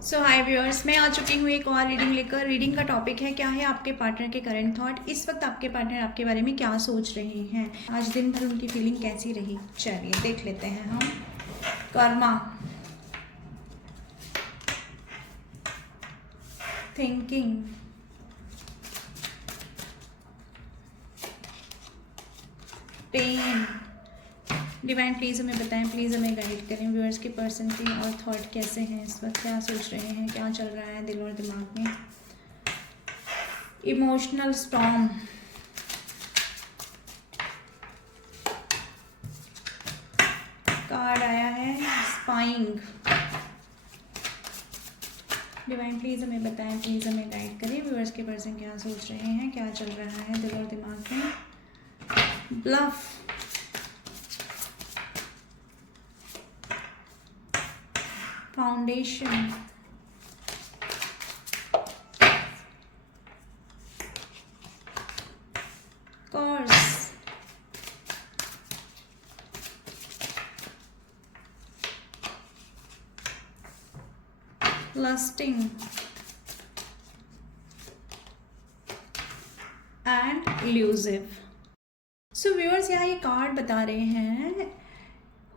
सो हाय viewers, मैं आ चुकी हूँ एक और रीडिंग लेकर। रीडिंग का टॉपिक है क्या है आपके पार्टनर के करंट थॉट। इस वक्त आपके पार्टनर आपके बारे में क्या सोच रहे हैं, आज दिन भर उनकी फीलिंग कैसी रही। चलिए देख लेते हैं हम। Karma, thinking, pain. Divine please हमें बताएं, प्लीज़ हमें गाइड करें। व्यूअर्स के पर्सन की और थॉट कैसे हैं इस वक्त, क्या सोच रहे हैं, क्या चल रहा है दिल और दिमाग में। इमोशनल स्टॉर्म, कार्ड आया है स्पाइंग। डिवाइन प्लीज़ हमें बताएं, प्लीज़ हमें गाइड करें। व्यूअर्स के पर्सन क्या सोच रहे हैं, क्या चल रहा है दिल और दिमाग में। Bluff, foundation, curse, lasting and elusive. So viewers, यहाँ ये कार्ड बता रहे हैं,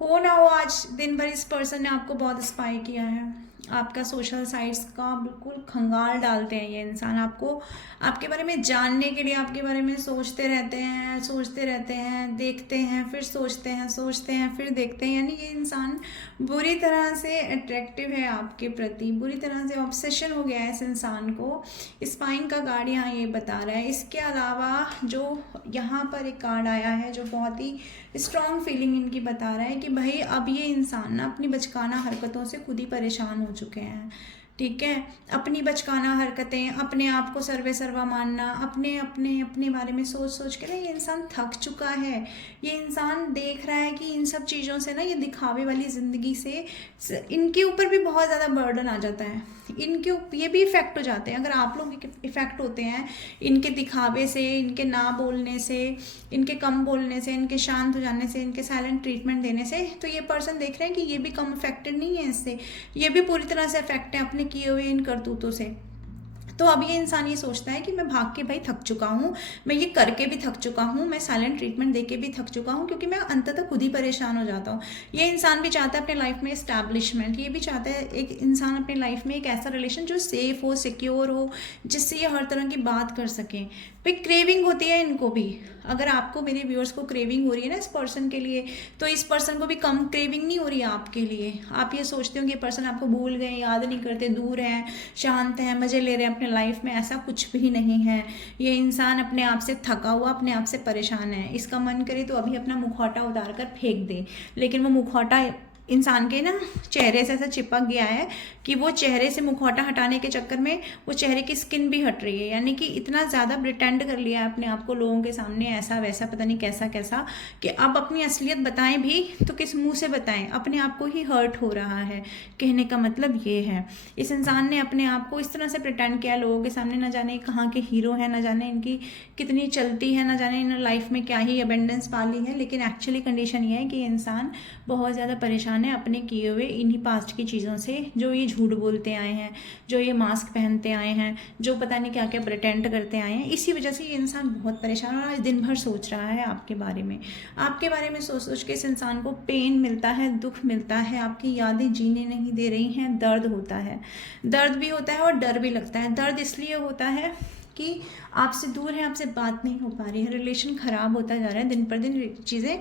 हो ना हो आज दिन भर इस पर्सन ने आपको बहुत स्पाई किया है। आपका सोशल साइट्स का बिल्कुल खंगाल डालते हैं ये इंसान। आपको आपके बारे में जानने के लिए आपके बारे में सोचते रहते हैं, देखते हैं, फिर सोचते हैं फिर देखते हैं। यानी ये इंसान बुरी तरह से अट्रैक्टिव है आपके प्रति, बुरी तरह से ऑब्सेशन हो गया है इस इंसान को। स्पाइन का कार्ड यहाँ ये बता रहा है। इसके अलावा जो यहाँ पर एक कार्ड आया है जो बहुत ही स्ट्रॉन्ग फीलिंग इनकी बता रहा है कि भाई अब ये इंसान ना अपनी बचकाना हरकतों से खुद ही परेशान हो चुके हैं। ठीक है, अपनी बचकाना हरकतें, अपने आप को सर्वे सर्वा मानना, अपने अपने अपने बारे में सोच सोच के ना ये इंसान थक चुका है। ये इंसान देख रहा है कि इन सब चीज़ों से ना, ये दिखावे वाली ज़िंदगी से इनके ऊपर भी बहुत ज़्यादा बर्डन आ जाता है। इनके ये भी इफ़ेक्ट हो जाते हैं। अगर आप लोग इफ़ेक्ट होते हैं इनके दिखावे से, इनके ना बोलने से, इनके कम बोलने से, इनके शांत हो जाने से, इनके साइलेंट ट्रीटमेंट देने से, तो ये पर्सन देख रहे हैं कि ये भी कम अफेक्टेड नहीं है इससे, ये भी पूरी तरह से अफेक्ट है अपने किए हुए इन करतूतों से। तो अब ये इंसान ये सोचता है कि मैं भाग के भाई थक चुका हूँ, मैं ये करके भी थक चुका हूँ, मैं साइलेंट ट्रीटमेंट दे के भी थक चुका हूँ, क्योंकि मैं अंततः खुद ही परेशान हो जाता हूँ। ये इंसान भी चाहता है अपने लाइफ में इस्टेब्लिशमेंट, ये भी चाहता है एक इंसान अपने लाइफ में एक ऐसा रिलेशन जो सेफ हो, सिक्योर हो, जिससे ये हर तरह की बात कर सकें। भाई क्रेविंग होती है इनको भी। अगर आपको, मेरे व्यूअर्स को क्रेविंग हो रही है ना इस पर्सन के लिए, तो इस पर्सन को भी कम क्रेविंग नहीं हो रही है आपके लिए। आप ये सोचते हो कि ये पर्सन आपको भूल गए, याद नहीं करते, दूर हैं, शांत हैं, मज़े ले रहे हैं अपने लाइफ में। ऐसा कुछ भी नहीं है। ये इंसान अपने आप से थका हुआ, अपने आप से परेशान है। इसका मन करे तो अभी अपना मुखौटा उतार कर फेंक दे, लेकिन वो मुखौटा इंसान के ना चेहरे से ऐसा चिपक गया है कि वो चेहरे से मुखौटा हटाने के चक्कर में वो चेहरे की स्किन भी हट रही है। यानी कि इतना ज़्यादा प्रिटेंड कर लिया है अपने आप को लोगों के सामने, ऐसा वैसा पता नहीं कैसा कैसा, कि अब अपनी असलियत बताएं भी तो किस मुंह से बताएं। अपने आप को ही हर्ट हो रहा है, कहने का मतलब ये है। इस इंसान ने अपने आप को इस तरह से प्रिटेंड किया लोगों के सामने, न जाने कहाँ के हीरो हैं, न जाने इनकी कितनी चलती है, न जाने इन लाइफ में क्या ही अबेंडेंस पाली है। लेकिन एक्चुअली कंडीशन ये है कि ये इंसान बहुत ज़्यादा परेशान है अपने किए हुए इन्हीं पास्ट की चीज़ों से, जो ये झूठ बोलते आए हैं, जो ये मास्क पहनते आए हैं, जो पता नहीं क्या क्या प्रिटेंड करते आए हैं। इसी वजह से ये इंसान बहुत परेशान और आज दिन भर सोच रहा है आपके बारे में। आपके बारे में सोच सोच के इस इंसान को पेन मिलता है, दुख मिलता है, आपकी यादें जीने नहीं दे रही हैं, दर्द होता है। दर्द भी होता है और डर भी लगता है। दर्द इसलिए होता है कि आपसे दूर है, आपसे बात नहीं हो पा रही है, रिलेशन ख़राब होता जा रहा है, दिन पर दिन चीज़ें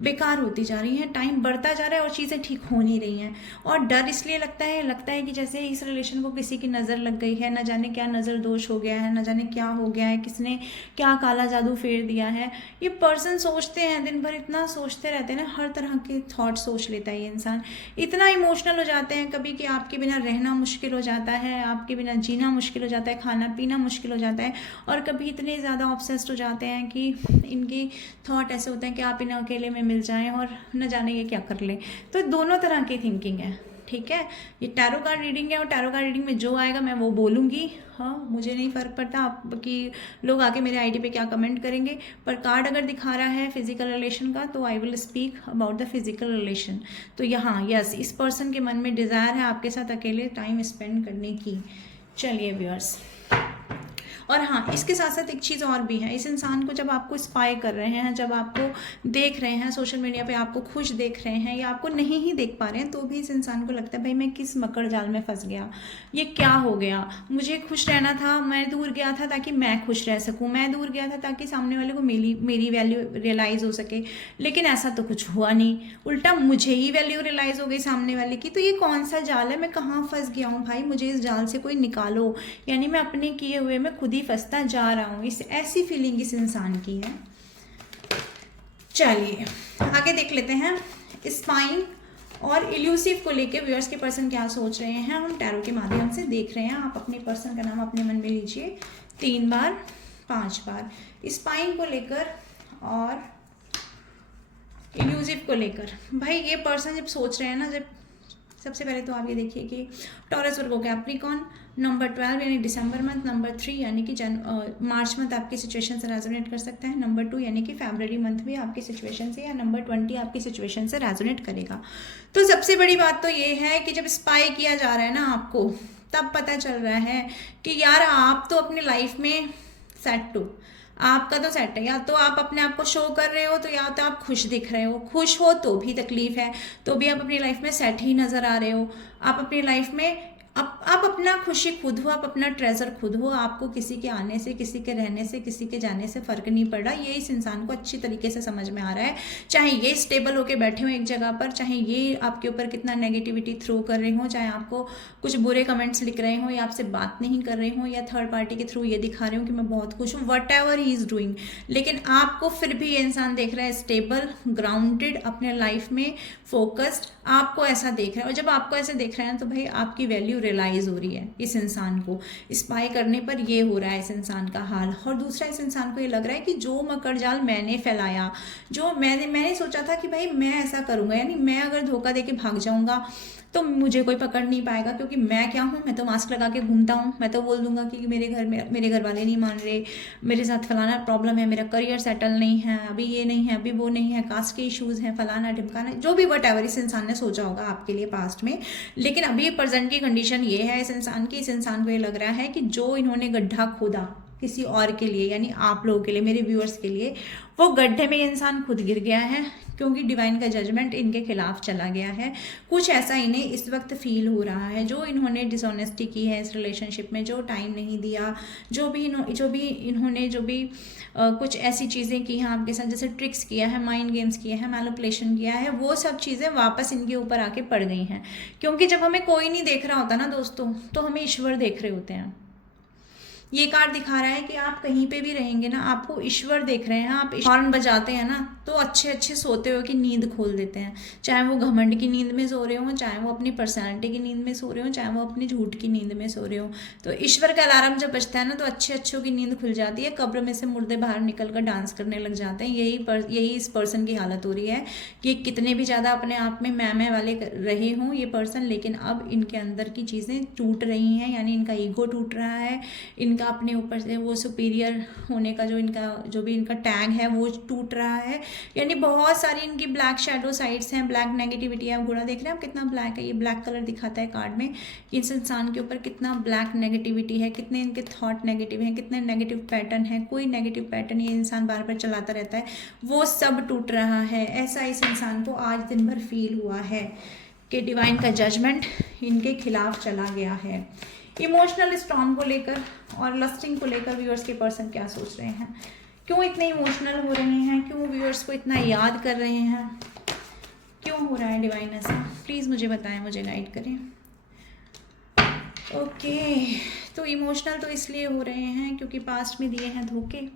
बेकार होती जा रही हैं, टाइम बढ़ता जा रहा है और चीज़ें ठीक हो नहीं रही हैं। और डर इसलिए लगता है कि जैसे इस रिलेशन को किसी की नज़र लग गई है, न जाने क्या नज़र दोष हो गया है, न जाने क्या हो गया है, किसने क्या काला जादू फेर दिया है। ये पर्सन सोचते हैं, दिन भर इतना सोचते रहते हैं ना, हर तरह के थॉट सोच लेता है ये इंसान। इतना इमोशनल हो जाते हैं कभी कि आपके बिना रहना मुश्किल हो जाता है, आपके बिना जीना मुश्किल हो जाता है, खाना पीना मुश्किल हो जाता है। और कभी इतने ज़्यादा ऑब्सेस्ड हो जाते हैं कि इनकी थॉट ऐसे होते हैं कि आप इन अकेले में मिल जाएं और न जाने ये क्या कर लें। तो दोनों तरह की थिंकिंग है, ठीक है। ये टैरो कार्ड रीडिंग है और टैरो कार्ड रीडिंग में जो आएगा मैं वो बोलूँगी। हाँ, मुझे नहीं फ़र्क पड़ता आप कि लोग आके मेरे आईडी पे क्या कमेंट करेंगे, पर कार्ड अगर दिखा रहा है फिजिकल रिलेशन का तो I will speak about the physical relation. तो यहाँ यस, इस पर्सन के मन में डिज़ायर है आपके साथ अकेले टाइम स्पेंड करने की। चलिए व्यूअर्स, और हाँ, इसके साथ साथ एक चीज़ और भी है, इस इंसान को जब आपको स्पाई कर रहे हैं, जब आपको देख रहे हैं सोशल मीडिया पे, आपको खुश देख रहे हैं या आपको नहीं ही देख पा रहे हैं, तो भी इस इंसान को लगता है भाई मैं किस मकड़ जाल में फंस गया, ये क्या हो गया, मुझे खुश रहना था, मैं दूर गया था ताकि मैं खुश रह सकूँ, मैं दूर गया था ताकि सामने वाले को मेरी वैल्यू रियलाइज़ हो सके, लेकिन ऐसा तो कुछ हुआ नहीं, उल्टा मुझे ही वैल्यू रियलाइज़ हो गई सामने वाले की। तो ये कौन सा जाल है, मैं कहाँ फंस गया हूँ भाई, मुझे इस जाल से कोई निकालो, यानी मैं अपने किए हुए में खुद ही फंसता जा रहा हूँ। इस ऐसी फीलिंग इस इंसान की है। चलिए आगे देख लेते हैं स्पाइंग और इल्यूसिव को लेके व्यूअर्स के पर्सन क्या सोच रहे हैं, हम टैरो के माध्यम से देख रहे हैं। आप अपने पर्सन का नाम अपने मन में लीजिए 3 बार 5 बार, स्पाइंग को लेकर और इल्यूसिव को लेकर। भाई ये पर्सन जब सोच रहे हैं ना, जब सबसे पहले तो आप ये देखिए कि टॉरस वर्गो कैप्रिकॉर्न, नंबर 12 यानी दिसंबर मंथ, नंबर 3 यानी कि मार्च मंथ आपकी सिचुएशन से रेजोनेट कर सकता है, नंबर 2 यानी कि फरवरी मंथ भी आपकी सिचुएशन से, या नंबर 20 आपकी सिचुएशन से रेजोनेट करेगा। तो सबसे बड़ी बात तो ये है कि जब स्पाई किया जा रहा है ना आपको, तब पता चल रहा है कि यार आप तो अपनी लाइफ में सेट हो, आपका तो सेट है, या तो आप अपने आप को शो कर रहे हो, तो या तो आप खुश दिख रहे हो, खुश हो तो भी तकलीफ है, तो भी आप अपनी लाइफ में सेट ही नज़र आ रहे हो। आप अपनी लाइफ में आप अपना खुशी खुद हो, आप अपना ट्रेजर खुद हो, आपको किसी के आने से, किसी के रहने से, किसी के जाने से फ़र्क नहीं पड़ रहा। ये इस इंसान को अच्छी तरीके से समझ में आ रहा है, चाहे ये स्टेबल होके बैठे हो एक जगह पर, चाहे ये आपके ऊपर कितना नेगेटिविटी थ्रो कर रहे हो, चाहे आपको कुछ बुरे कमेंट्स लिख रहे हो, या आपसे बात नहीं कर रहे हो, या थर्ड पार्टी के थ्रू ये दिखा रहे हो कि मैं बहुत खुश हूँ, what ever he is doing, लेकिन आपको फिर भी ये इंसान देख रहा है स्टेबल, ग्राउंडेड, अपने लाइफ में फोकस्ड, आपको ऐसा देख रहा है। और जब आपको ऐसे देख रहे हैं तो भाई आपकी वैल्यू रियलाइज़ हो रही है। इस इंसान को स्पाई करने पर ये हो रहा है इस इंसान का हाल। और दूसरा, इस इंसान को ये लग रहा है कि जो मकर जाल मैंने फैलाया, जो मैंने सोचा था कि भाई मैं ऐसा करूँगा, यानी मैं अगर धोखा दे के भाग जाऊँगा तो मुझे कोई पकड़ नहीं पाएगा, क्योंकि मैं क्या हूँ, मैं तो मास्क लगा के घूमता हूँ, मैं तो बोल दूंगा कि मेरे घर वाले नहीं मान रहे, मेरे साथ फलाना प्रॉब्लम है, मेरा करियर सेटल नहीं है, अभी ये नहीं है, अभी वो नहीं है, कास्ट के इश्यूज़ हैं, फलाना ढिमकाना, जो भी वट एवर इस इंसान ने सोचा होगा आपके लिए पास्ट में। लेकिन अभी प्रेजेंट की कंडीशन ये है इस इंसान की, इस इंसान को ये लग रहा है कि जो इन्होंने गड्ढा खोदा किसी और के लिए, यानी आप लोगों के लिए, मेरे व्यूअर्स के लिए, वो गड्ढे में इंसान खुद गिर गया है, क्योंकि डिवाइन का जजमेंट इनके खिलाफ चला गया है। कुछ ऐसा इन्हें इस वक्त फील हो रहा है, जो इन्होंने डिसऑनेस्टी की है इस रिलेशनशिप में, जो टाइम नहीं दिया, जो भी इन्होंने कुछ ऐसी चीज़ें की हैं आपके साथ, जैसे ट्रिक्स किया है, माइंड गेम्स किए हैं, मैनिपुलेशन किया है, वो सब चीज़ें वापस इनके ऊपर आके पड़ गई हैं। क्योंकि जब हमें कोई नहीं देख रहा होता ना दोस्तों, तो हमें ईश्वर देख रहे होते हैं। ये कार्ड दिखा रहा है कि आप कहीं पे भी रहेंगे ना, आपको ईश्वर देख रहे हैं। आप हॉर्न बजाते हैं ना तो अच्छे सोते हो कि नींद खोल देते हैं, चाहे वो घमंड की नींद में सो रहे हो, चाहे वो अपनी पर्सनैलिटी की नींद में सो रहे हो, चाहे वो अपनी झूठ की नींद में सो रहे हो। तो ईश्वर का अलार्म जब बजता है ना तो अच्छों की नींद खुल जाती है, कब्र में से मुर्दे बाहर निकल कर डांस करने लग जाते हैं। यही इस पर्सन की हालत हो रही है कि कितने भी ज़्यादा अपने आप में मैं वाले रहे हों ये पर्सन, लेकिन अब इनके अंदर की चीज़ें टूट रही हैं, यानी इनका ईगो टूट रहा है, इनका अपने ऊपर से वो सुपीरियर होने का जो भी इनका टैग है वो टूट रहा है। यानी बहुत सारी इनकी ब्लैक शैडो साइड्स हैं, ब्लैक नेगेटिविटी है। आप घोड़ा देख रहे हैं आप कितना ब्लैक है, ये ब्लैक कलर दिखाता है कार्ड में कि इस इंसान के ऊपर कितना ब्लैक नेगेटिविटी है, कितने इनके थॉट नेगेटिव हैं, कितने नेगेटिव पैटर्न है, कोई नेगेटिव पैटर्न ये इंसान बार बार चलाता रहता है, वो सब टूट रहा है। ऐसा इस इंसान को आज दिन भर फील हुआ है कि डिवाइन का जजमेंट इनके खिलाफ चला गया है। इमोशनल स्टॉर्म को लेकर और लस्टिंग को लेकर व्यूअर्स के पर्सन क्या सोच रहे हैं, क्यों इतने इमोशनल हो रहे हैं, क्यों व्यूअर्स को इतना याद कर रहे हैं, क्यों हो रहा है डिवाइन ऐसा, प्लीज़ मुझे बताएं, मुझे गाइड करें। ओके, तो इमोशनल तो इसलिए हो रहे हैं क्योंकि पास्ट में दिए हैं धोखे।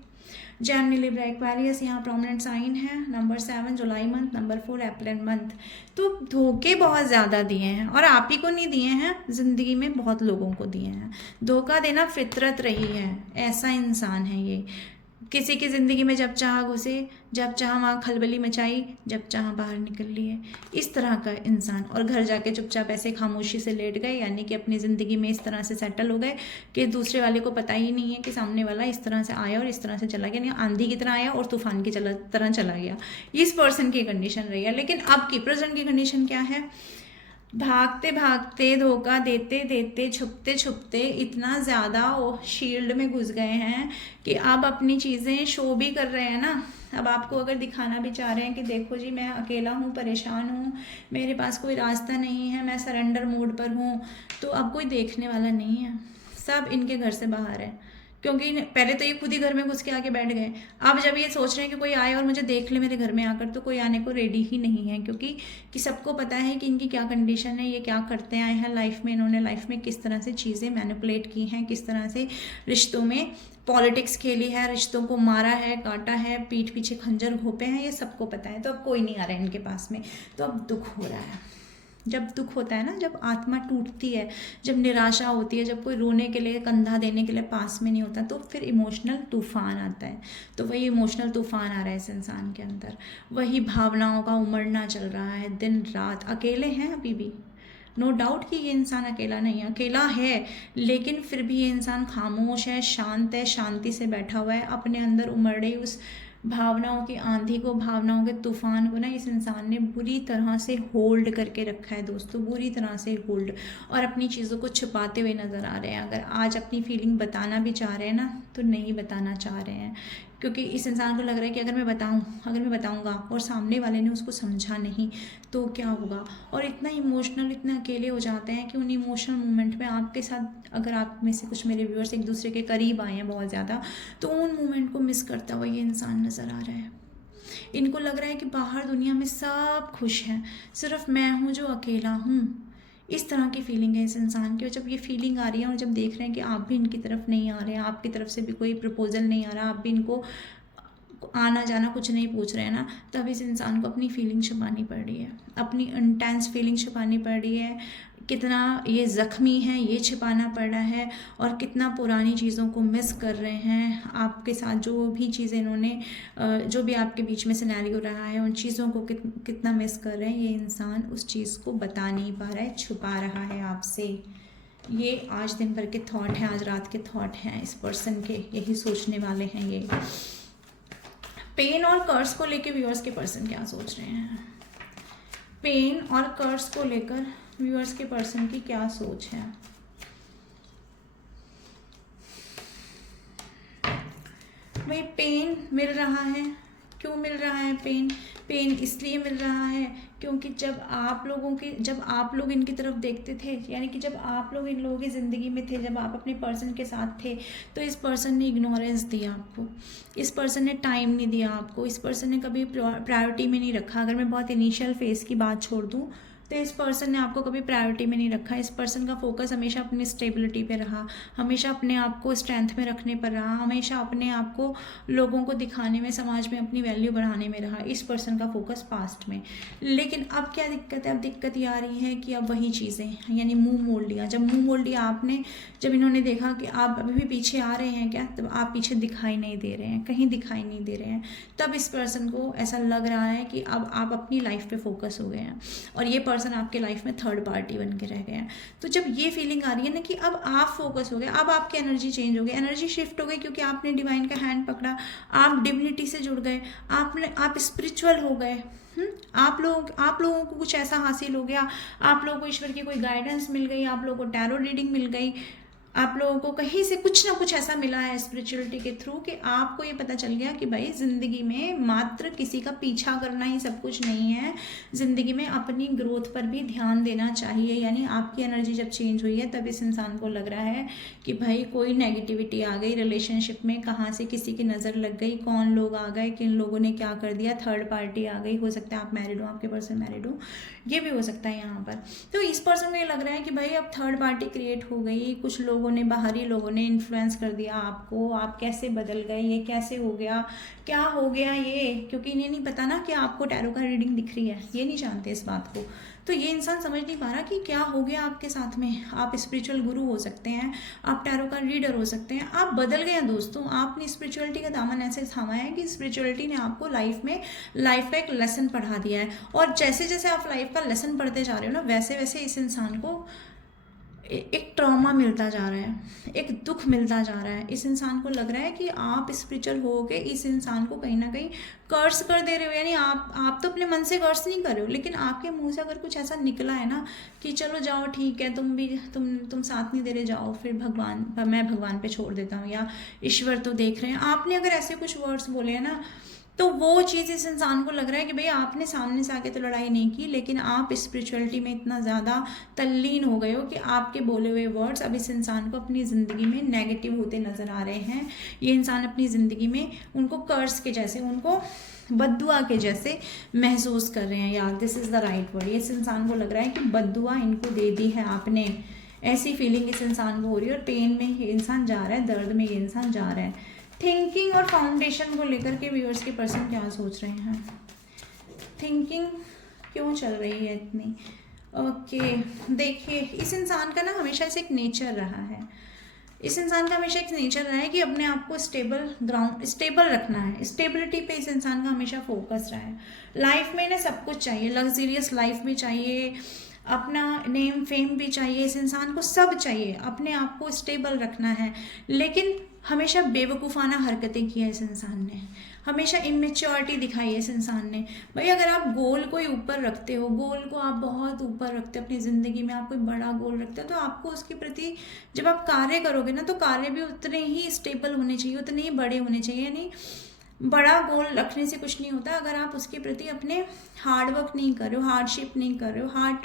जेमिनी, लिब्रा, एक्वेरियस यहाँ प्रोमिनेंट साइन है। नंबर 7 जुलाई मंथ, नंबर 4 अप्रैल मंथ। तो धोखे बहुत ज़्यादा दिए हैं, और आप ही को नहीं दिए हैं, ज़िंदगी में बहुत लोगों को दिए हैं। धोखा देना फितरत रही है, ऐसा इंसान है ये। किसी की ज़िंदगी में जब चाह घुसे, जब चाह वहाँ खलबली मचाई, जब चाह बाहर निकल लिए, इस तरह का इंसान। और घर जाके चुपचाप ऐसे खामोशी से लेट गए, यानी कि अपनी ज़िंदगी में इस तरह से सेटल हो गए कि दूसरे वाले को पता ही नहीं है कि सामने वाला इस तरह से आया और इस तरह से चला गया, यानी आंधी की तरह आया और तूफान की तरह चला गया। इस पर्सन की कंडीशन रही है। लेकिन अब की प्रेजेंट की कंडीशन क्या है? भागते भागते, धोखा देते देते, छुपते छुपते इतना ज़्यादा वो शील्ड में घुस गए हैं कि अब अपनी चीज़ें शो भी कर रहे हैं ना। अब आपको अगर दिखाना भी चाह रहे हैं कि देखो जी मैं अकेला हूँ, परेशान हूँ, मेरे पास कोई रास्ता नहीं है, मैं सरेंडर मोड पर हूँ, तो अब कोई देखने वाला नहीं है। सब इनके घर से बाहर है, क्योंकि पहले तो ये खुद ही घर में घुस के आके बैठ गए। अब जब ये सोच रहे हैं कि कोई आए और मुझे देख ले मेरे घर में आकर, तो कोई आने को रेडी ही नहीं है, क्योंकि सबको पता है कि इनकी क्या कंडीशन है, ये क्या करते आए हैं लाइफ में, इन्होंने लाइफ में किस तरह से चीज़ें मैनिपुलेट की हैं, किस तरह से रिश्तों में पॉलिटिक्स खेली है, रिश्तों को मारा है, काटा है, पीठ पीछे खंजर घोंपे हैं, ये सबको पता है। तो अब कोई नहीं आ रहा है इनके पास में, तो अब दुख हो रहा है। जब दुख होता है ना, जब आत्मा टूटती है, जब निराशा होती है, जब कोई रोने के लिए, कंधा देने के लिए पास में नहीं होता, तो फिर इमोशनल तूफान आता है। तो वही इमोशनल तूफान आ रहा है इस इंसान के अंदर, वही भावनाओं का उमड़ना चल रहा है दिन रात। अकेले हैं अभी भी, नो डाउट कि ये इंसान अकेला नहीं है, अकेला है, लेकिन फिर भी ये इंसान खामोश है, शांत है, शांति से बैठा हुआ है। अपने अंदर उमड़ रही उस भावनाओं की आंधी को, भावनाओं के तूफान को ना इस इंसान ने बुरी तरह से होल्ड करके रखा है दोस्तों, बुरी तरह से होल्ड। और अपनी चीज़ों को छुपाते हुए नज़र आ रहे हैं। अगर आज अपनी फीलिंग बताना भी चाह रहे हैं ना, तो नहीं बताना चाह रहे हैं, क्योंकि इस इंसान को लग रहा है कि अगर मैं बताऊंगा और सामने वाले ने उसको समझा नहीं तो क्या होगा। और इतना इमोशनल, इतना अकेले हो जाते हैं कि उन इमोशनल मोमेंट में आपके साथ, अगर आप में से कुछ मेरे व्यूअर्स एक दूसरे के करीब आए हैं बहुत ज़्यादा, तो उन मोमेंट को मिस करता हुआ ये इंसान नज़र आ रहा है। इनको लग रहा है कि बाहर दुनिया में सब खुश हैं, सिर्फ मैं हूँ जो अकेला हूँ। इस तरह की फीलिंग है इस इंसान की। और जब ये फीलिंग आ रही है और जब देख रहे हैं कि आप भी इनकी तरफ नहीं आ रहे हैं, आपकी तरफ से भी कोई प्रपोजल नहीं आ रहा, आप भी इनको आना जाना कुछ नहीं पूछ रहे हैं ना, तब इस इंसान को अपनी फीलिंग छुपानी पड़ रही है, अपनी इंटेंस फीलिंग छुपानी पड़ रही है। कितना ये ज़ख्मी है ये छिपाना पड़ रहा है, और कितना पुरानी चीज़ों को मिस कर रहे हैं। आपके साथ जो भी चीज़ें इन्होंने, जो भी आपके बीच में सिनेरियो रहा है, उन चीज़ों को कितना मिस कर रहे हैं ये इंसान, उस चीज़ को बता नहीं पा रहा है, छुपा रहा है आपसे। ये आज दिन भर के थॉट हैं, आज रात के थॉट हैं इस पर्सन के, यही सोचने वाले हैं ये। पेन और कर्स को लेकर व्यूअर्स के पर्सन क्या सोच रहे हैं? पेन और कर्स को लेकर व्यूअर्स के पर्सन की क्या सोच है? भाई पेन मिल रहा है, क्यों मिल रहा है पेन? पेन इसलिए मिल रहा है क्योंकि जब आप लोग इनकी तरफ देखते थे, यानी कि जब आप लोग इन लोगों की ज़िंदगी में थे, जब आप अपने पर्सन के साथ थे, तो इस पर्सन ने इग्नोरेंस दिया आपको, इस पर्सन ने टाइम नहीं दिया आपको, इस पर्सन ने कभी प्रायोरिटी में नहीं रखा। अगर मैं बहुत इनिशियल फेज़ की बात छोड़ दूँ तो इस पर्सन ने आपको कभी प्रायोरिटी में नहीं रखा। इस पर्सन का फोकस हमेशा अपनी स्टेबिलिटी पे रहा, हमेशा अपने आप को स्ट्रेंथ में रखने पर रहा, हमेशा अपने आप को लोगों को दिखाने में, समाज में अपनी वैल्यू बढ़ाने में रहा इस पर्सन का फोकस पास्ट में। लेकिन अब क्या दिक्कत है? अब दिक्कत ये आ रही है कि अब वही चीज़ें, यानी मुंह मोड़ लिया। जब मुंह मोड़ लिया आपने, जब इन्होंने देखा कि आप अभी भी पीछे आ रहे हैं क्या, तब आप पीछे दिखाई नहीं दे रहे हैं, कहीं दिखाई नहीं दे रहे हैं, तब इस पर्सन को ऐसा लग रहा है कि अब आप अपनी लाइफ पे फोकस हो गए हैं और ये पर्सन आपके लाइफ में थर्ड पार्टी बन के रह गए हैं। तो जब ये फीलिंग आ रही है ना कि अब आप फोकस हो गए, अब आपकी एनर्जी चेंज हो गई, एनर्जी शिफ्ट हो गई, क्योंकि आपने डिवाइन का हैंड पकड़ा, आप डिविनिटी से जुड़ गए, आप स्पिरिचुअल हो गए। आप लोगों को कुछ ऐसा हासिल हो गया, आप लोगों को ईश्वर की कोई गाइडेंस मिल गई, आप लोगों को टैरो रीडिंग मिल गई, आप लोगों को कहीं से कुछ ना कुछ ऐसा मिला है स्पिरिचुअलिटी के थ्रू कि आपको ये पता चल गया कि भाई ज़िंदगी में मात्र किसी का पीछा करना ही सब कुछ नहीं है, ज़िंदगी में अपनी ग्रोथ पर भी ध्यान देना चाहिए। यानी आपकी एनर्जी जब चेंज हुई है, तब इस इंसान को लग रहा है कि भाई कोई नेगेटिविटी आ गई रिलेशनशिप में, कहाँ से किसी की नज़र लग गई, कौन लोग आ गए, किन लोगों ने क्या कर दिया, थर्ड पार्टी आ गई। हो सकता है आप मैरिड हो, आपके पर्सन मैरिड हो, ये भी हो सकता है यहाँ पर। तो इस पर्सन को ये लग रहा है कि भाई अब थर्ड पार्टी क्रिएट हो गई, कुछ लोगों ने, बाहरी लोगों ने इन्फ्लुएंस कर दिया आपको, आप कैसे बदल गए, ये कैसे हो गया, क्या हो गया ये, क्योंकि इन्हें नहीं पता ना कि आपको टैरो का रीडिंग दिख रही है, ये नहीं जानते इस बात को। तो ये इंसान समझ नहीं पा रहा कि क्या हो गया आपके साथ में। आप स्पिरिचुअल गुरु हो सकते हैं, आप टैरो का रीडर हो सकते हैं, आप बदल गए हैं दोस्तों। आपने स्पिरिचुअलिटी का दामन ऐसे थामा है कि स्पिरिचुअलिटी ने आपको लाइफ का एक लेसन पढ़ा दिया है, और जैसे जैसे आप लाइफ का लेसन पढ़ते जा रहे हो ना, वैसे वैसे इस इंसान को एक ट्रॉमा मिलता जा रहा है, एक दुख मिलता जा रहा है। इस इंसान को लग रहा है कि आप स्पिरिचुअल हो के इस इंसान को कहीं ना कहीं कर्स कर दे रहे हो। यानी आप तो अपने मन से कर्स नहीं कर रहे हो, लेकिन आपके मुंह से अगर कुछ ऐसा निकला है ना कि चलो जाओ ठीक है, तुम साथ नहीं दे रहे, जाओ फिर मैं भगवान पे छोड़ देता हूँ, या ईश्वर तो देख रहे हैं, आपने अगर ऐसे कुछ वर्ड्स बोले हैं ना, तो वो चीज़ इस इंसान को लग रहा है कि भाई आपने सामने से आके तो लड़ाई नहीं की, लेकिन आप स्पिरिचुअलिटी में इतना ज़्यादा तल्लीन हो गए हो कि आपके बोले हुए वर्ड्स अब इस इंसान को अपनी ज़िंदगी में नेगेटिव होते नज़र आ रहे हैं। ये इंसान अपनी ज़िंदगी में उनको कर्स के जैसे, उनको बद्दुआ के जैसे महसूस कर रहे हैं। यार this is the right word. इस इंसान को लग रहा है कि बद्दुआ इनको दे दी है आपने, ऐसी फीलिंग इस इंसान को हो रही है, और पेन में ये इंसान जा रहा है, दर्द में ये इंसान जा रहा है। थिंकिंग और फाउंडेशन को लेकर के व्यूअर्स के पर्सन क्या सोच रहे हैं, थिंकिंग क्यों चल रही है इतनी। ओके देखिए, इस इंसान का ना हमेशा से एक नेचर रहा है, इस इंसान का हमेशा एक नेचर रहा है कि अपने आप को स्टेबल रखना है। स्टेबिलिटी पे इस इंसान का हमेशा फोकस रहा है। लाइफ में ना सब कुछ चाहिए, लग्जरियस लाइफ भी चाहिए, अपना नेम फेम भी चाहिए, इस इंसान को सब चाहिए, अपने आप को स्टेबल रखना है। लेकिन हमेशा बेवकूफ़ाना हरकतें की है इस इंसान ने, हमेशा इमेच्योरिटी दिखाई है इस इंसान ने। भाई अगर आप गोल कोई ऊपर रखते हो, गोल को आप बहुत ऊपर रखते हो अपनी ज़िंदगी में, आप कोई बड़ा गोल रखते हो, तो आपको उसके प्रति जब आप कार्य करोगे ना, तो कार्य भी उतने ही स्टेबल होने चाहिए, उतने ही बड़े होने चाहिए। यानी बड़ा गोल रखने से कुछ नहीं होता अगर आप उसके प्रति अपने हार्डवर्क नहीं कर रहे हो, हार्डशिप नहीं कर रहे हो,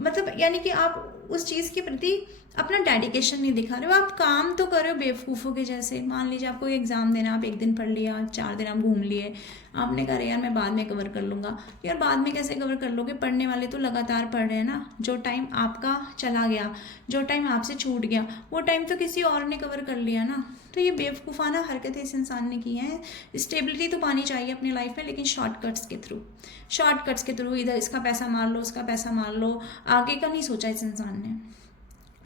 मतलब यानी कि आप उस चीज़ के प्रति अपना डेडिकेशन नहीं दिखा रहे हो। आप काम तो कर रहे हो बेवकूफ़ों के जैसे। मान लीजिए आपको एग्ज़ाम देना, आप एक दिन पढ़ लिया, 4 दिन आप घूम लिए, आपने कहा यार मैं बाद में कवर कर लूँगा। यार बाद में कैसे कवर कर लोगे, पढ़ने वाले तो लगातार पढ़ रहे हैं ना। जो टाइम आपका चला गया, जो टाइम आपसे छूट गया, वो टाइम तो किसी और ने कवर कर लिया ना। तो ये बेवकूफ़ाना हरकतें इस इंसान ने की हैं। स्टेबिलिटी तो पानी चाहिए अपनी लाइफ में, लेकिन शॉर्टकट्स के थ्रू इधर इसका पैसा मार लो, उसका पैसा मार लो, आगे का नहीं सोचा इस इंसान ने।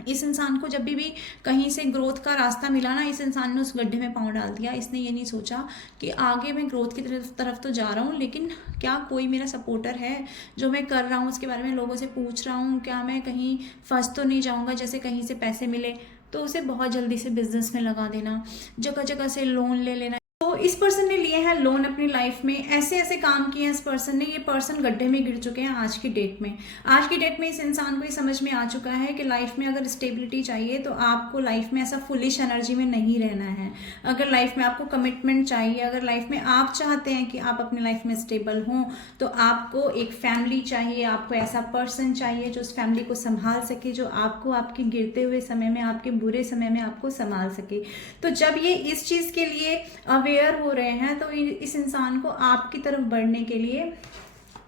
इस इंसान को जब भी कहीं से ग्रोथ का रास्ता मिला ना, इस इंसान ने उस गड्ढे में पाँव डाल दिया। इसने ये नहीं सोचा कि आगे मैं ग्रोथ की तरफ तो जा रहा हूँ, लेकिन क्या कोई मेरा सपोर्टर है, जो मैं कर रहा हूँ उसके बारे में लोगों से पूछ रहा हूँ, क्या मैं कहीं फंस तो नहीं जाऊँगा। जैसे कहीं से पैसे मिले तो उसे बहुत जल्दी से बिजनेस में लगा देना, जगह जगह से लोन ले लेना। तो इस पर्सन ने लिए हैं लोन अपनी लाइफ में, ऐसे ऐसे काम किए हैं इस पर्सन ने। ये पर्सन गड्ढे में गिर चुके हैं आज की डेट में। आज की डेट में इस इंसान को ये समझ में आ चुका है कि लाइफ में अगर स्टेबिलिटी चाहिए तो आपको लाइफ में ऐसा फुलिश एनर्जी में नहीं रहना है। अगर लाइफ में आपको कमिटमेंट चाहिए, अगर लाइफ में आप चाहते हैं कि आप अपनी लाइफ में स्टेबल हों, तो आपको एक फैमिली चाहिए, आपको ऐसा पर्सन चाहिए जो उस फैमिली को संभाल सके, जो आपको आपके गिरते हुए समय में, आपके बुरे समय में आपको संभाल सके। तो जब ये इस चीज़ के लिए अवेयर हो रहे हैं, तो इस इंसान को आपकी तरफ बढ़ने के लिए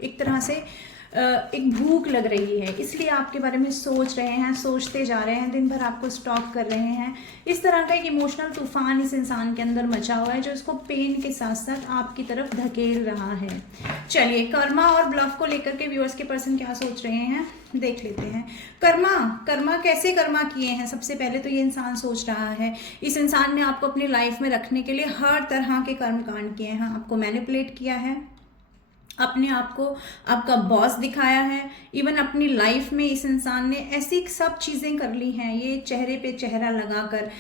एक तरह से एक भूख लग रही है, इसलिए आपके बारे में सोच रहे हैं, सोचते जा रहे हैं, दिन भर आपको स्टॉक कर रहे हैं। इस तरह का एक इमोशनल तूफान इस इंसान के अंदर मचा हुआ है, जो इसको पेन के साथ साथ आपकी तरफ धकेल रहा है। चलिए कर्मा और ब्लफ को लेकर के व्यूअर्स के पर्सन क्या सोच रहे हैं देख लेते हैं। कर्मा कैसे कर्मा किए हैं, सबसे पहले तो ये इंसान सोच रहा है, इस इंसान ने आपको अपनी लाइफ में रखने के लिए हर तरह के कर्म कांड किए हैं। आपको मैनिपुलेट किया है, अपने आप को आपका बॉस दिखाया है, इवन अपनी लाइफ में इस इंसान ने ऐसी सब चीज़ें कर ली हैं। ये चेहरे पे चेहरा लगाकर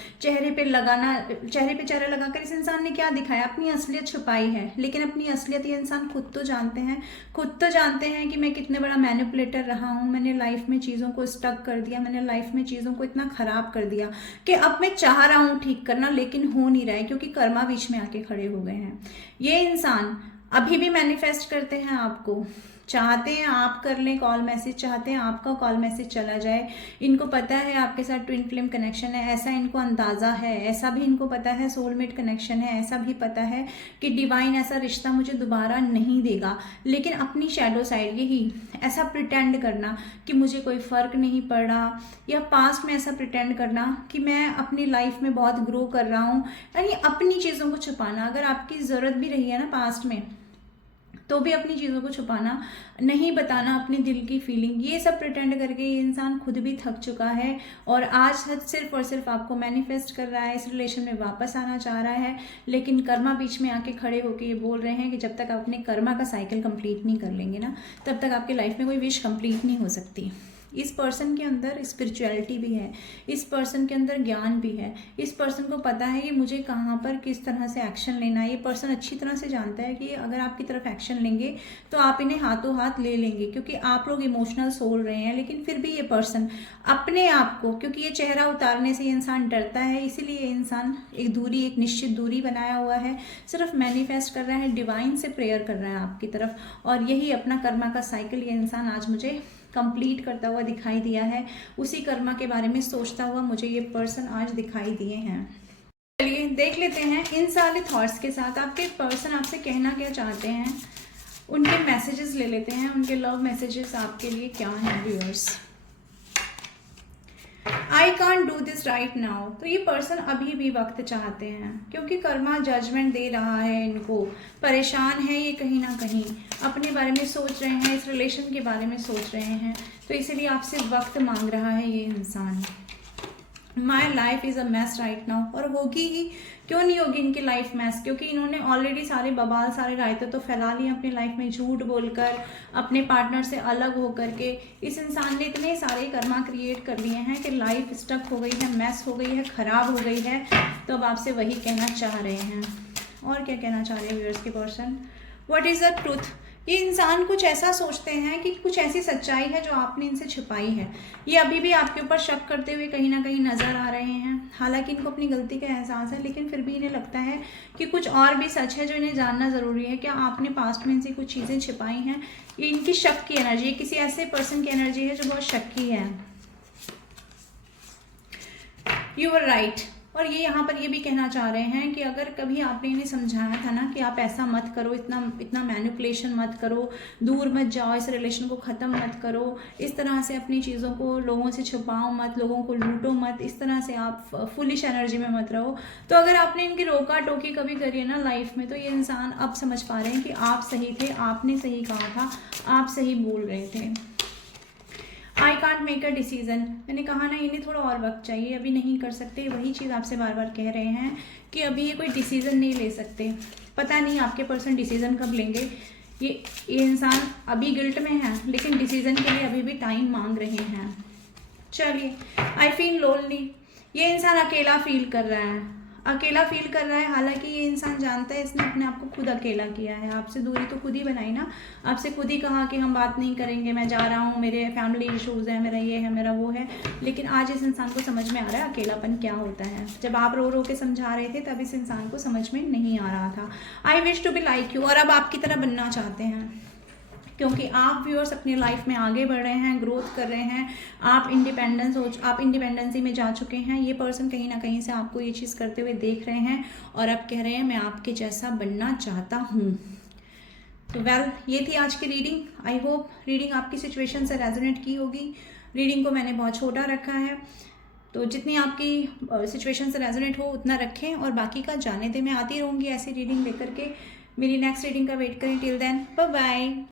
इस इंसान ने क्या दिखाया, अपनी असलियत छुपाई है। लेकिन अपनी असलियत ये इंसान खुद तो जानते हैं कि मैं कितने बड़ा मैनिपुलेटर रहा हूँ। मैंने लाइफ में चीज़ों को स्टक कर दिया, मैंने लाइफ में चीज़ों को इतना ख़राब कर दिया कि अब मैं चाह रहा हूँ ठीक करना, लेकिन हो नहीं रहा है, क्योंकि कर्मा बीच में आके खड़े हो गए हैं। ये इंसान अभी भी मैनिफेस्ट करते हैं, आपको चाहते हैं आप कर लें कॉल मैसेज, चाहते हैं आपका कॉल मैसेज चला जाए। इनको पता है आपके साथ ट्विन फ्लेम कनेक्शन है, ऐसा इनको अंदाज़ा है। ऐसा भी इनको पता है सोलमेट कनेक्शन है, ऐसा भी पता है कि डिवाइन ऐसा रिश्ता मुझे दोबारा नहीं देगा। लेकिन अपनी शैडो साइड यही ऐसा प्रिटेंड करना कि मुझे कोई फ़र्क नहीं पड़ रहा, या पास्ट में ऐसा प्रिटेंड करना कि मैं अपनी लाइफ में बहुत ग्रो कर रहा हूँ, यानी अपनी चीज़ों को छुपाना। अगर आपकी ज़रूरत भी रही है ना पास्ट में, तो भी अपनी चीज़ों को छुपाना, नहीं बताना अपने दिल की फीलिंग, ये सब प्रिटेंड करके ये इंसान खुद भी थक चुका है और आज सिर्फ और सिर्फ आपको मैनिफेस्ट कर रहा है, इस रिलेशन में वापस आना चाह रहा है। लेकिन कर्मा बीच में आके खड़े होके ये बोल रहे हैं कि जब तक आप अपने कर्मा का साइकिल कंप्लीट नहीं कर लेंगे ना, तब तक आपकी लाइफ में कोई विश कंप्लीट नहीं हो सकती। इस पर्सन के अंदर स्पिरिचुअलिटी भी है, इस पर्सन के अंदर ज्ञान भी है, इस पर्सन को पता है कि मुझे कहाँ पर किस तरह से एक्शन लेना है। ये पर्सन अच्छी तरह से जानता है कि अगर आपकी तरफ एक्शन लेंगे तो आप इन्हें हाथों हाथ ले लेंगे, क्योंकि आप लोग इमोशनल सोल रहे हैं। लेकिन फिर भी ये पर्सन अपने आप को, क्योंकि ये चेहरा उतारने से ये इंसान डरता है, इसीलिए ये इंसान एक निश्चित दूरी बनाया हुआ है, सिर्फ मैनिफेस्ट कर रहा है, डिवाइन से प्रेयर कर रहा है आपकी तरफ। और यही अपना कर्मा का साइकिल ये इंसान आज मुझे कंप्लीट करता हुआ दिखाई दिया है। उसी कर्मा के बारे में सोचता हुआ मुझे ये पर्सन आज दिखाई दिए हैं। चलिए देख लेते हैं इन सारे थॉट्स के साथ आपके पर्सन आपसे कहना क्या चाहते हैं। उनके मैसेजेस ले लेते हैं, उनके लव मैसेजेस आपके लिए क्या हैं viewers. I can't do this right now. तो ये पर्सन अभी भी वक्त चाहते हैं, क्योंकि कर्मा जजमेंट दे रहा है इनको, परेशान है ये कहीं ना कहीं, अपने बारे में सोच रहे हैं, इस रिलेशन के बारे में सोच रहे हैं, तो इसीलिए आपसे वक्त मांग रहा है ये इंसान। My life is a mess right now. और होगी ही, क्यों नहीं होगी इनकी लाइफ मैस, क्योंकि इन्होंने ऑलरेडी सारे बवाल, सारे रायते तो फैला लिए अपनी लाइफ में, झूठ बोलकर, अपने पार्टनर से अलग होकर के। इस इंसान ने इतने सारे कर्मा क्रिएट कर लिए हैं कि लाइफ स्टक हो गई है, मैस हो गई है, खराब हो गई है। तो अब आपसे वही कहना चाह रहे हैं। और क्या कहना चाह रहे हैं व्यूअर्स के person. What is the truth. ये इंसान कुछ ऐसा सोचते हैं कि कुछ ऐसी सच्चाई है जो आपने इनसे छिपाई है। ये अभी भी आपके ऊपर शक करते हुए कहीं ना कहीं नजर आ रहे हैं। हालांकि इनको अपनी गलती का एहसास है, लेकिन फिर भी इन्हें लगता है कि कुछ और भी सच है जो इन्हें जानना ज़रूरी है। क्या आपने पास्ट में इनसे कुछ चीज़ें छिपाई हैं। ये इनकी शक की एनर्जी है, किसी ऐसे पर्सन की एनर्जी है जो बहुत शक्की है। You are right. और ये यहाँ पर ये भी कहना चाह रहे हैं कि अगर कभी आपने इन्हें समझाया था ना कि आप ऐसा मत करो, इतना मैनिपुलेशन मत करो, दूर मत जाओ, इस रिलेशन को ख़त्म मत करो, इस तरह से अपनी चीज़ों को लोगों से छुपाओ मत, लोगों को लूटो मत, इस तरह से आप फुलिश एनर्जी में मत रहो। तो अगर आपने इनकी रोका टोकी कभी करी है ना लाइफ में, तो ये इंसान अब समझ पा रहे हैं कि आप सही थे, आपने सही कहा था, आप सही बोल रहे थे। I can't make a decision. मैंने कहा ना इन्हें थोड़ा और वक्त चाहिए, अभी नहीं कर सकते। वही चीज़ आपसे बार बार कह रहे हैं कि अभी ये कोई डिसीज़न नहीं ले सकते। पता नहीं आपके पर्सन डिसीज़न कब लेंगे। ये इंसान अभी गिल्ट में है, लेकिन डिसीज़न के लिए अभी भी टाइम मांग रहे हैं। चलिए, आई फील लोनली। ये इंसान अकेला फील कर रहा है, अकेला फील कर रहा है। हालांकि ये इंसान जानता है इसने अपने आप को खुद अकेला किया है। आपसे दूरी तो खुद ही बनाई ना, आपसे खुद ही कहा कि हम बात नहीं करेंगे, मैं जा रहा हूँ, मेरे फैमिली इश्यूज़ है, मेरा ये है, मेरा वो है। लेकिन आज इस इंसान को समझ में आ रहा है अकेलापन क्या होता है। जब आप रो रो के समझा रहे थे तब इस इंसान को समझ में नहीं आ रहा था। I wish to be like you. और अब आपकी तरह बनना चाहते हैं, क्योंकि आप व्यूअर्स अपनी लाइफ में आगे बढ़ रहे हैं, ग्रोथ कर रहे हैं, आप इंडिपेंडेंसी में जा चुके हैं। ये पर्सन कहीं ना कहीं से आपको ये चीज़ करते हुए देख रहे हैं और अब कह रहे हैं मैं आपके जैसा बनना चाहता हूँ। तो ये थी आज की रीडिंग। आई होप रीडिंग आपकी सिचुएशन से रेजोनेट की होगी। रीडिंग को मैंने बहुत छोटा रखा है, तो जितनी आपकी सिचुएशन से रेजोनेट हो उतना रखें और बाकी का जाने दें। मैं आती रहूँगी ऐसी रीडिंग लेकर के। मेरी नेक्स्ट रीडिंग का वेट करें। Till then bye bye.